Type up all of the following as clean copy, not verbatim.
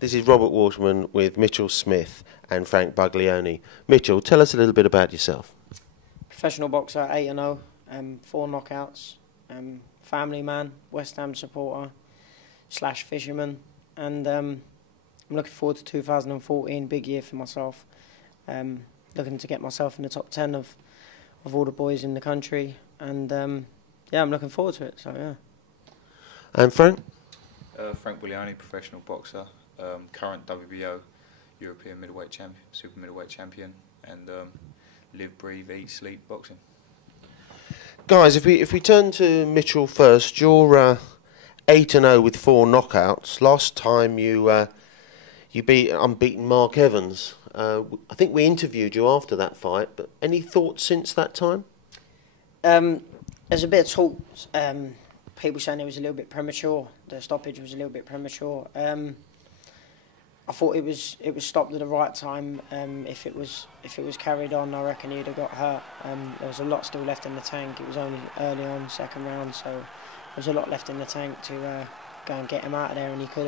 This is Robert Waterman with Mitchell Smith and Frank Buglioni. Mitchell, tell us a little bit about yourself. Professional boxer, 8-0, 4 knockouts, family man, West Ham supporter / fisherman, and I'm looking forward to 2014, big year for myself. Looking to get myself in the top 10 of all the boys in the country, and yeah, I'm looking forward to it. So yeah. And Frank? Frank Buglioni, professional boxer, current WBO European middleweight champion, super middleweight champion, and live, breathe, eat, sleep boxing. Guys, if we turn to Mitchell first, you're 8-0 with 4 knockouts. Last time you beat unbeaten Mark Evans. I think we interviewed you after that fight, but any thoughts since that time? There's a bit of talk. People saying it was a little bit premature. The stoppage was a little bit premature. I thought it was stopped at the right time. If it was carried on, I reckon he'd have got hurt. There was a lot still left in the tank. It was only early on, second round, so there was a lot left in the tank to go and get him out of there, and he could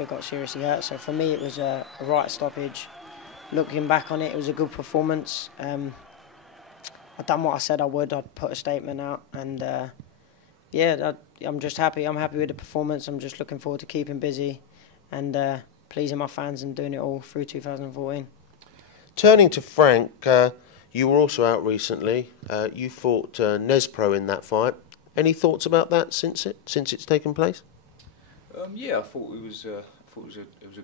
have got seriously hurt. So for me, it was a right stoppage. Looking back on it, it was a good performance. I'd done what I said I would. I'd put a statement out, and yeah, I'm just happy. I'm happy with the performance. I'm just looking forward to keeping busy and pleasing my fans and doing it all through 2014. Turning to Frank, you were also out recently. You fought Nespro in that fight. Any thoughts about that since it's taken place? Yeah, I thought it was a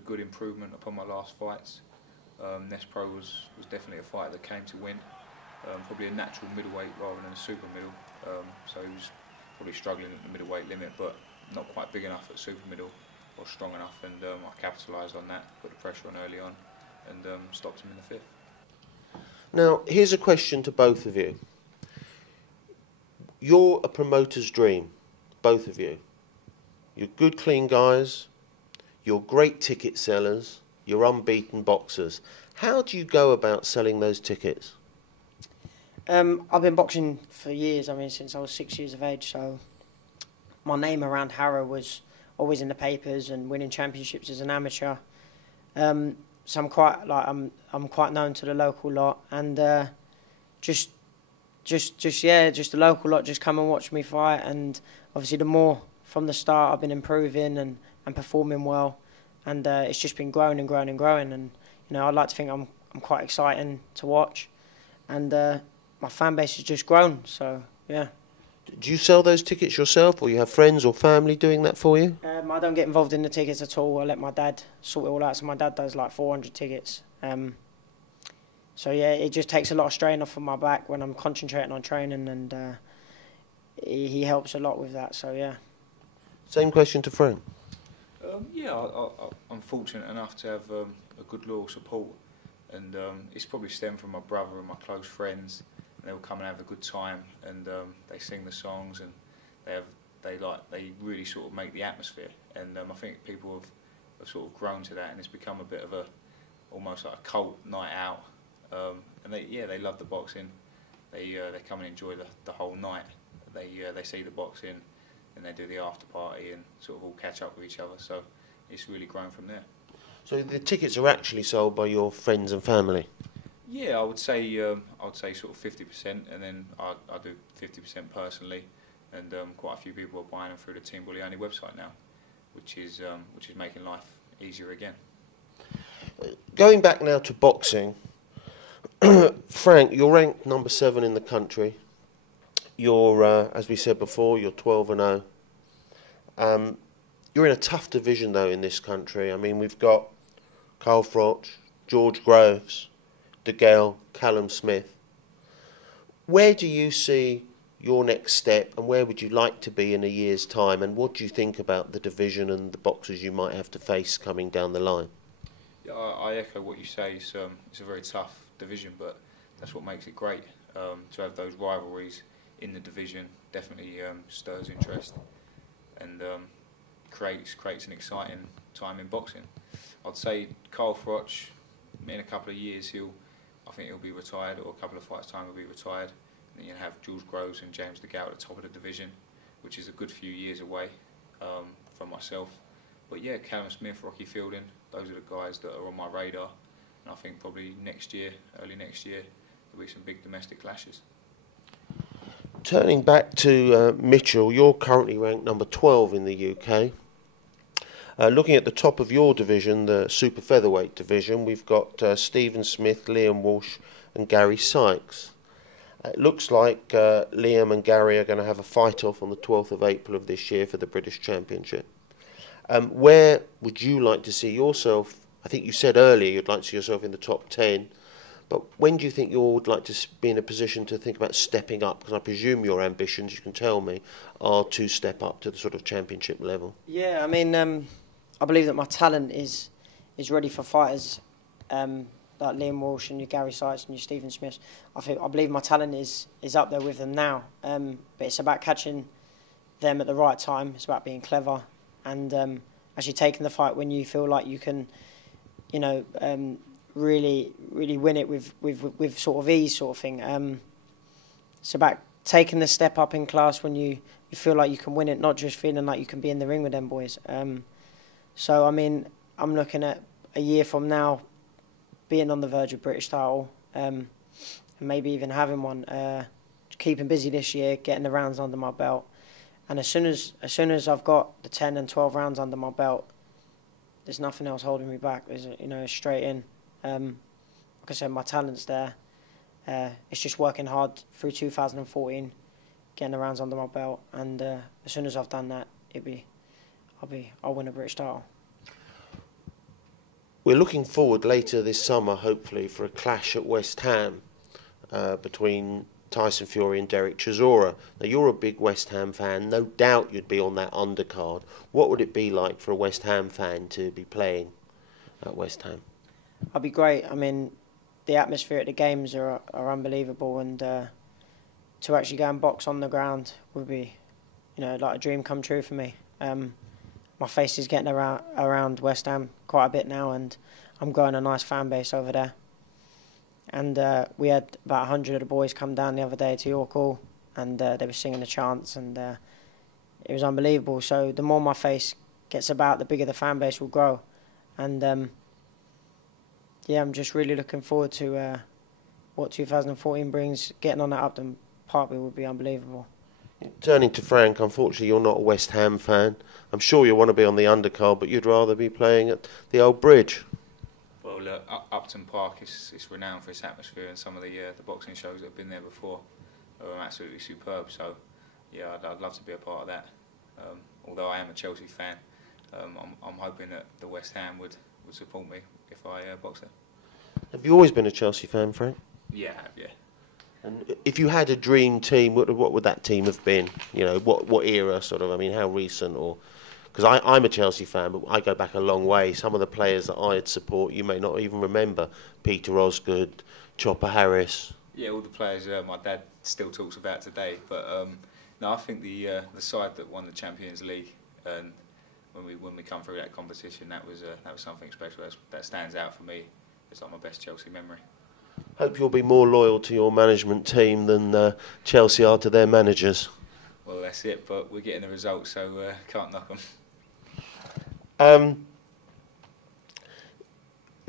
good improvement upon my last fights. Nespro was definitely a fighter that came to win. Probably a natural middleweight rather than a super middle. So he was probably struggling at the middleweight limit, but not quite big enough at super middle or strong enough, and I capitalised on that, put the pressure on early on, and stopped him in the fifth. Now, here's a question to both of you. You're a promoter's dream, both of you. You're good, clean guys. You're great ticket sellers. You're unbeaten boxers. How do you go about selling those tickets? I've been boxing for years. I mean, since I was 6 years of age. So my name around Harrow was always in the papers and winning championships as an amateur. So I'm quite known to the local lot, and just the local lot just come and watch me fight. And obviously, the more from the start, I've been improving and performing well, and it's just been growing and growing and growing. And I'd like to think I'm quite exciting to watch, and my fan base has just grown, so yeah. Do you sell those tickets yourself, or you have friends or family doing that for you? I don't get involved in the tickets at all. I let my dad sort it all out, so my dad does like 400 tickets. So yeah, it just takes a lot of strain off of my back when I'm concentrating on training, and he helps a lot with that, so yeah. Same question to Frank. Yeah, I'm fortunate enough to have a good loyal support, and it's probably stemmed from my brother and my close friends. They'll come and have a good time, and they sing the songs, and they really sort of make the atmosphere. And I think people have sort of grown to that, and it's become a bit of almost like a cult night out. And they love the boxing. They come and enjoy the whole night. They see the boxing, and they do the after party and sort of all catch up with each other. So it's really grown from there. So the tickets are actually sold by your friends and family? Yeah, I would say sort of 50%, and then I do 50% personally, and quite a few people are buying them through the Team Buglioni website now, which is making life easier again. Going back now to boxing, Frank, you're ranked number 7 in the country. You're, as we said before, you're 12-0. You're in a tough division though in this country. I mean, we've got Carl Froch, George Groves, De Gale, Callum Smith. Where do you see your next step, and where would you like to be in a year's time, and what do you think about the division and the boxers you might have to face coming down the line? Yeah, I echo what you say. It's a very tough division, but that's what makes it great. To have those rivalries in the division definitely stirs interest, and creates an exciting time in boxing. I'd say Carl Froch, in a couple of years I think he'll be retired, or a couple of fights time he'll be retired. And then you have Jules Groves and James De Gale at the top of the division, which is a good few years away from myself. But yeah, Callum Smith, Rocky Fielding, those are the guys that are on my radar. And I think probably next year, early next year, there'll be some big domestic clashes. Turning back to Mitchell, you're currently ranked number 12 in the UK. Looking at the top of your division, the super featherweight division, we've got Stephen Smith, Liam Walsh and Gary Sykes. It looks like Liam and Gary are going to have a fight-off on the 12th of April of this year for the British Championship. Where would you like to see yourself? I think you said earlier you'd like to see yourself in the top 10, but when do you think you would like to be in a position to think about stepping up? Because I presume your ambitions, you can tell me, are to step up to the sort of championship level. Yeah, I mean, I believe that my talent is ready for fighters like Liam Walsh and your Gary Sykes and your Stephen Smiths. I believe my talent is up there with them now, but it's about catching them at the right time. It's about being clever and actually taking the fight when you feel like you can, you know, really win it with sort of ease, sort of thing. It's about taking the step up in class when you feel like you can win it, not just feeling like you can be in the ring with them boys. So I mean, I'm looking at a year from now being on the verge of British title, and maybe even having one. Keeping busy this year, getting the rounds under my belt, and as soon as I've got the 10 and 12 rounds under my belt, there's nothing else holding me back. There's, you know, straight in. Like I said, my talent's there. It's just working hard through 2014, getting the rounds under my belt, and as soon as I've done that, I'll win a British title. We're looking forward later this summer, hopefully, for a clash at West Ham between Tyson Fury and Derek Chisora. Now, you're a big West Ham fan. No doubt you'd be on that undercard. What would it be like for a West Ham fan to be playing at West Ham? I'd be great. I mean, the atmosphere at the games are unbelievable, and to actually go and box on the ground would be, you know, like a dream come true for me. My face is getting around West Ham quite a bit now, and I'm growing a nice fan base over there. And we had about 100 of the boys come down the other day to York Hall, and they were singing the chants, and it was unbelievable. So the more my face gets about, the bigger the fan base will grow. And yeah, I'm just really looking forward to what 2014 brings. Getting on that Upton Parkway would be unbelievable. Turning to Frank, unfortunately you're not a West Ham fan. I'm sure you want to be on the undercard, but you'd rather be playing at the old bridge. Well, look, Upton Park is renowned for its atmosphere, and some of the boxing shows that have been there before are absolutely superb. So, yeah, I'd love to be a part of that. Although I am a Chelsea fan, I'm hoping that the West Ham would support me if I box there. Have you always been a Chelsea fan, Frank? Yeah, I have, yeah. And if you had a dream team, what would that team have been? You know, what era, sort of? I mean, how recent? Or because I'm a Chelsea fan, but I go back a long way. Some of the players that I'd support, you may not even remember. Peter Osgood, Chopper Harris. Yeah, all the players my dad still talks about today. But no, I think the side that won the Champions League, and when we come through that competition, that was something special. That stands out for me. It's like my best Chelsea memory. Hope you'll be more loyal to your management team than Chelsea are to their managers. Well, that's it, but we're getting the results, so can't knock them. them.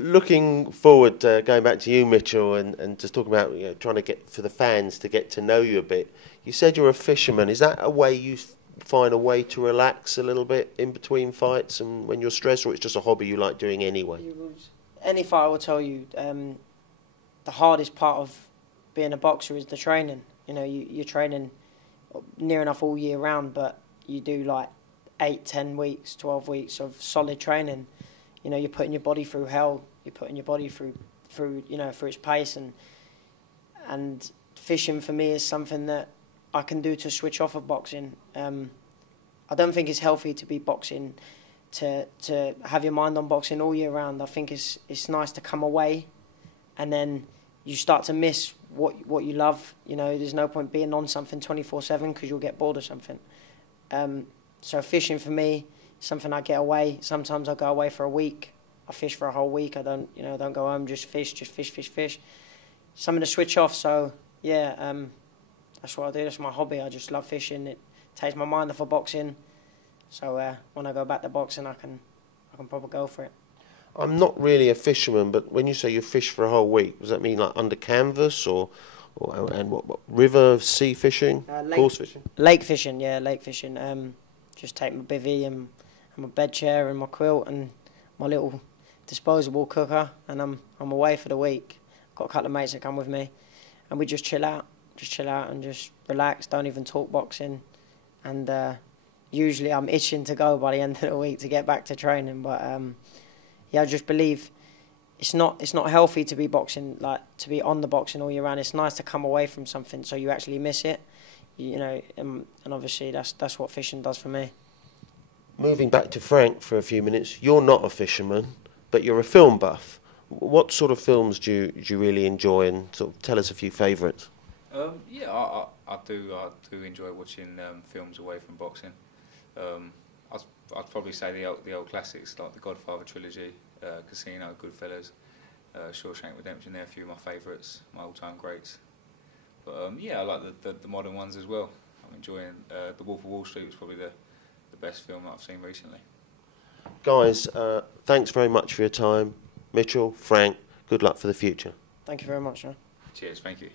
Looking forward, going back to you, Mitchell, and just talking about, you know, trying to get for the fans to get to know you a bit. You said you're a fisherman. Is that a way you find a way to relax a little bit in between fights and when you're stressed, or it's just a hobby you like doing anyway? Any fighter will tell you the hardest part of being a boxer is the training. You know, you're training near enough all year round, but you do like 8, 10 weeks, 12 weeks of solid training. You know, you're putting your body through hell. You're putting your body through its pace, and fishing for me is something that I can do to switch off of boxing. I don't think it's healthy to be boxing, to have your mind on boxing all year round. I think it's nice to come away, and then you start to miss what you love. You know, there's no point being on something 24/7 because you'll get bored of something. So fishing for me is something I get away. Sometimes I go away for a week. I fish for a whole week. I don't go home, just fish. Something to switch off. So yeah, that's what I do. That's my hobby. I just love fishing. It takes my mind off of boxing. So when I go back to boxing, I can can probably go for it. I'm not really a fisherman, but when you say you fish for a whole week, does that mean like under canvas or and what river, sea fishing, course fishing? Lake fishing, yeah, lake fishing. Just take my bivvy and my bed chair and my quilt and my little disposable cooker, and I'm away for the week. Got a couple of mates that come with me, and we just chill out and just relax. Don't even talk boxing, and usually I'm itching to go by the end of the week to get back to training. But yeah, I just believe it's not healthy to be boxing, like to be on the boxing all year round. It's nice to come away from something so you actually miss it, you know. And obviously that's what fishing does for me. Moving back to Frank for a few minutes, you're not a fisherman, but you're a film buff. What sort of films do you really enjoy, and sort of tell us a few favourites? Yeah, I do enjoy watching films away from boxing. I'd probably say the old classics like the Godfather trilogy, Casino, Goodfellas, Shawshank Redemption. They're a few of my favourites, my all-time greats. But yeah, I like the modern ones as well. I'm enjoying The Wolf of Wall Street was probably the best film that I've seen recently. Guys, thanks very much for your time. Mitchell, Frank, good luck for the future. Thank you very much, man. Cheers, thank you.